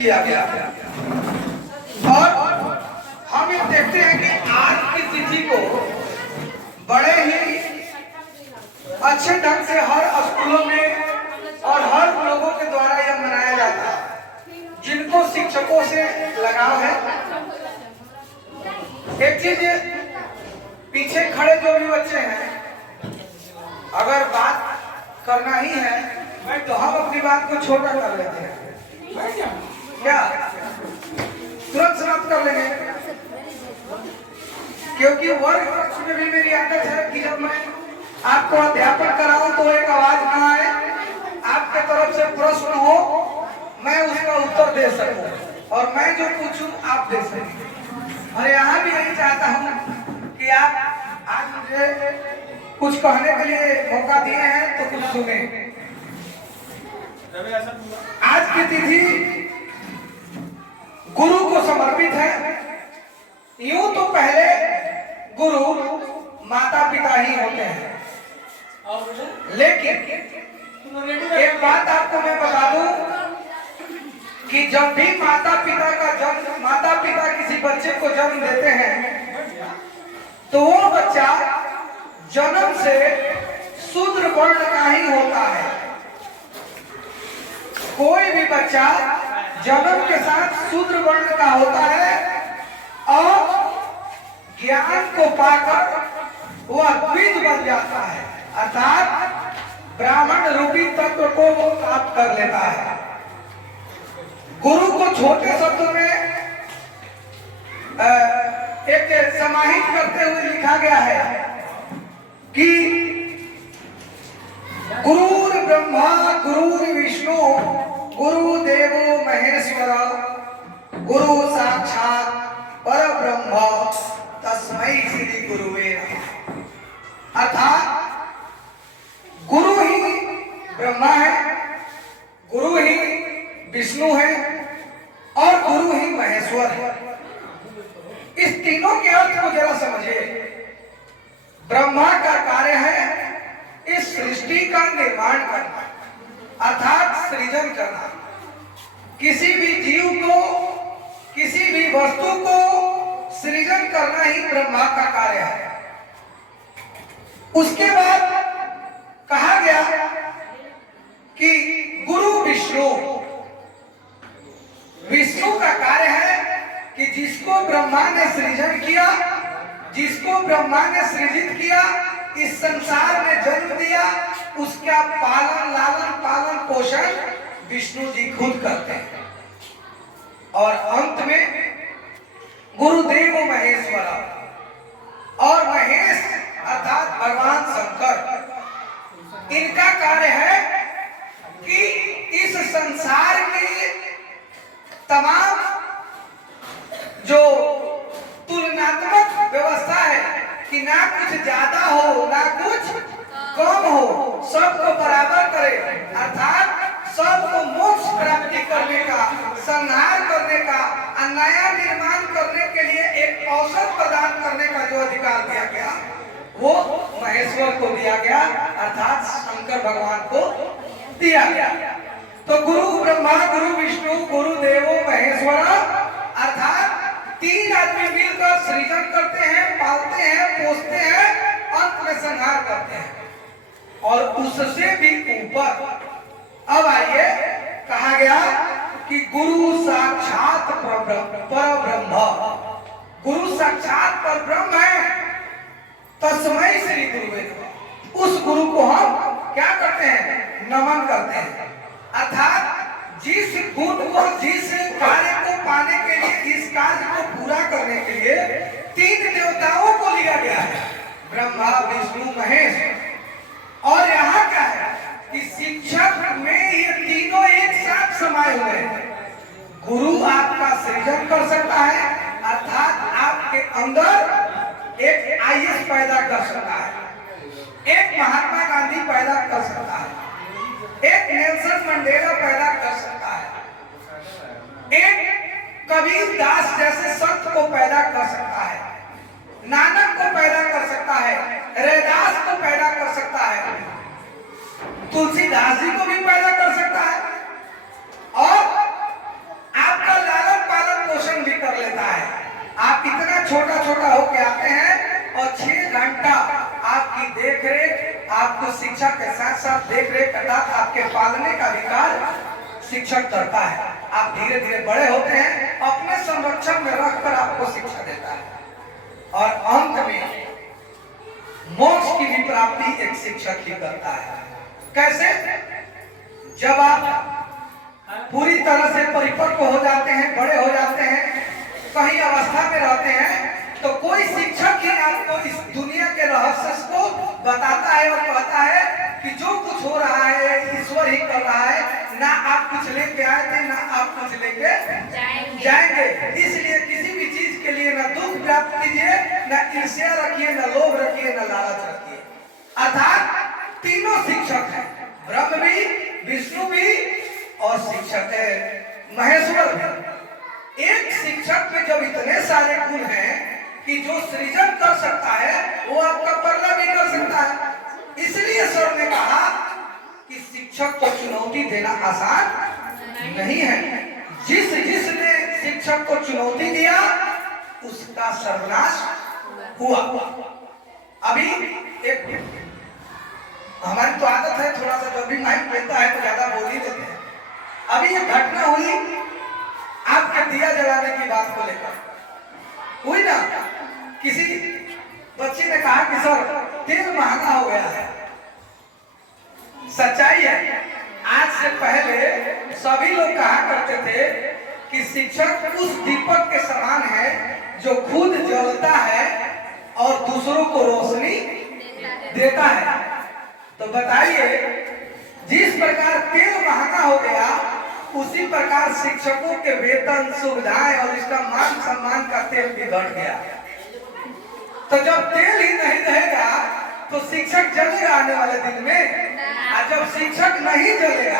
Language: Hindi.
किया गया। और हम ये देखते हैं कि आज की तिथि को बड़े ही अच्छे ढंग से हर स्कूलों में और हर लोगों के द्वारा यह मनाया जाता है जिनको शिक्षकों से लगाव है। एक चीज, पीछे खड़े जो भी बच्चे हैं, अगर बात करना ही है तो हम अपनी बात को छोटा कर लेते हैं, क्या तुरंत समाप्त कर लेंगे, क्योंकि वर्ग में भी मेरी आदत है कि जब मैं आपको अध्यापन कराऊं तो एक आवाज ना आए, आपके तरफ से प्रश्न हो, मैं उसका उत्तर दे सकूं और मैं जो पूछूं आप दे सकें। और यहाँ भी यही चाहता हूं कि आप आज मुझे कुछ कहने के लिए मौका दिए हैं तो कुछ सुने। आज की तिथि गुरु को समर्पित है। यूं तो पहले गुरु माता पिता ही होते हैं, लेकिन एक बात आपको मैं बता दूं कि जब भी माता पिता किसी बच्चे को जन्म देते हैं तो वो बच्चा जन्म से शूद्र वर्ण का ही होता है। कोई भी बच्चा जन्म के साथ शूद्र वर्ण का होता है और ज्ञान को पाकर वह द्विज बन जाता है, अर्थात ब्राह्मण रूपी तत्व को वो प्राप्त कर लेता है। गुरु को छोटे शब्दों में एक समाहित करते हुए लिखा गया है कि गुरुर ब्रह्मा गुरुर विष्णु गुरुदेवो महेश्वर गुरु साक्षात परब्रह्म तस्मै श्री गुरुवे नमः। अर्थात गुरु ही ब्रह्मा है, गुरु ही विष्णु है और गुरु ही महेश्वर है। इस तीनों के अर्थ को जरा समझिए। ब्रह्मा का कार्य है इस सृष्टि का निर्माण करना, अर्थात सृजन करना। किसी भी जीव को, किसी भी वस्तु को सृजन करना ही ब्रह्मा का कार्य है। उसके बाद कहा गया कि गुरु विष्णु, विष्णु का कार्य है कि जिसको ब्रह्मा ने सृजन किया, जिसको ब्रह्मा ने सृजित किया, इस संसार में जन्म दिया, उसका पालन लालन पालन पोषण विष्णु जी खुद करते हैं। और अंत में गुरुदेव महेश्वर, और महेश अर्थात भगवान शंकर, इनका कार्य है कि इस संसार की तमाम जो तुलनात्मक व्यवस्था है कि ना कुछ ज्यादा हो ना कुछ कम हो, सबको बराबर करे, अर्थात सबको मोक्ष प्राप्ति करने का, संहार करने का, नया निर्माण करने के लिए एक अवसर प्रदान करने का जो अधिकार दिया गया वो महेश्वर को दिया गया, अर्थात शंकर भगवान को दिया गया। तो गुरु ब्रह्मा गुरु विष्णु गुरु देवो महेश्वर, अर्थात तीन आदमी मिलकर सृजन करते हैं, पालते हैं, पोषते हैं, अंत में संहार करते हैं। और उससे भी ऊपर अब आइए, कहा गया कि गुरु साक्षात परब्रह्म, गुरु साक्षात परब्रह्म है, तस्मै श्री गुरुवे नमः। उस गुरु को हम क्या करते हैं? नमन करते हैं। अर्थात जिस गुण को, जिस कार्य को पाने के लिए, इस कार्य को पूरा करने के लिए तीन देवताओं को लिया गया है, ब्रह्मा विष्णु महेश। और यहाँ क्या है कि शिक्षक में ये तीनों एक साथ समाये हुए हैं। गुरु आपका सृजन कर सकता है, अर्थात आपके अंदर एक आईएएस पैदा कर सकता है, एक महात्मा गांधी पैदा कर सकता है, एक नेल्सन मंडेला पैदा कर सकता है, एक कबीर दास जैसे संत को पैदा कर सकता है, नानक को पैदा कर सकता है, रैदास को पैदा कर सकता है, तुलसीदास जी को भी पैदा कर सकता है। और आप छोटा छोटा होके आते हैं और 6 घंटा आपकी देख रेख, आपको शिक्षा के साथ साथ देख रेख अर्थात आपके पालने का अधिकार शिक्षक करता है। आप धीरे धीरे बड़े होते हैं, अपने संरक्षण में रखकर आपको शिक्षा देता है और अंत में मोक्ष की भी प्राप्ति एक शिक्षक ही करता है। कैसे? जब आप पूरी तरह से परिपक्व हो जाते हैं, बड़े हो जाते हैं, कहीं अवस्था में रहते हैं, तो कोई शिक्षक ही आपको इस दुनिया के रहस्य को बताता है और कहता है कि जो कुछ हो रहा है ईश्वर ही कर रहा है, ना आप कुछ लेके आए थे ना आप कुछ लेके जाएंगे। इसलिए किसी भी चीज के लिए ना दुख प्राप्त कीजिए, ना ईर्ष्या रखिए, ना लोभ रखिए, ना लालच रखिए। अर्थात तीनों शिक्षक हैं, ब्रह्म भी, विष्णु भी और शिक्षक है महेश्वर भी। एक शिक्षक में जब इतने सारे गुण हैं कि जो सृजन कर सकता है वो आपका परला भी कर सकता है। इसलिए सर ने कहा कि शिक्षक को चुनौती देना आसान नहीं है। जिसने शिक्षक को चुनौती दिया उसका सर्वनाश हुआ। अभी एक हमारी तो आदत है, थोड़ा सा जब भी माइक मिलता है तो ज्यादा बोल ही देते हैं। अभी ये घटना हुई आपके दिया जलाने की बात को लेकर हुई ना, किसी बच्ची ने कहा कि सर तेल महंगा हो गया है। सच्चाई है, आज से पहले सभी लोग कहा करते थे कि शिक्षक उस दीपक के समान है जो खुद जलता है और दूसरों को रोशनी देता है। तो बताइए, जिस प्रकार तेल महंगा हो गया उसी प्रकार शिक्षकों के वेतन, सुविधाएं और इसका मान सम्मान का तेल भी घट गया। तो जब तेल ही नहीं रहेगा तो शिक्षक जलेगा आने वाले दिन में, और जब शिक्षक नहीं जलेगा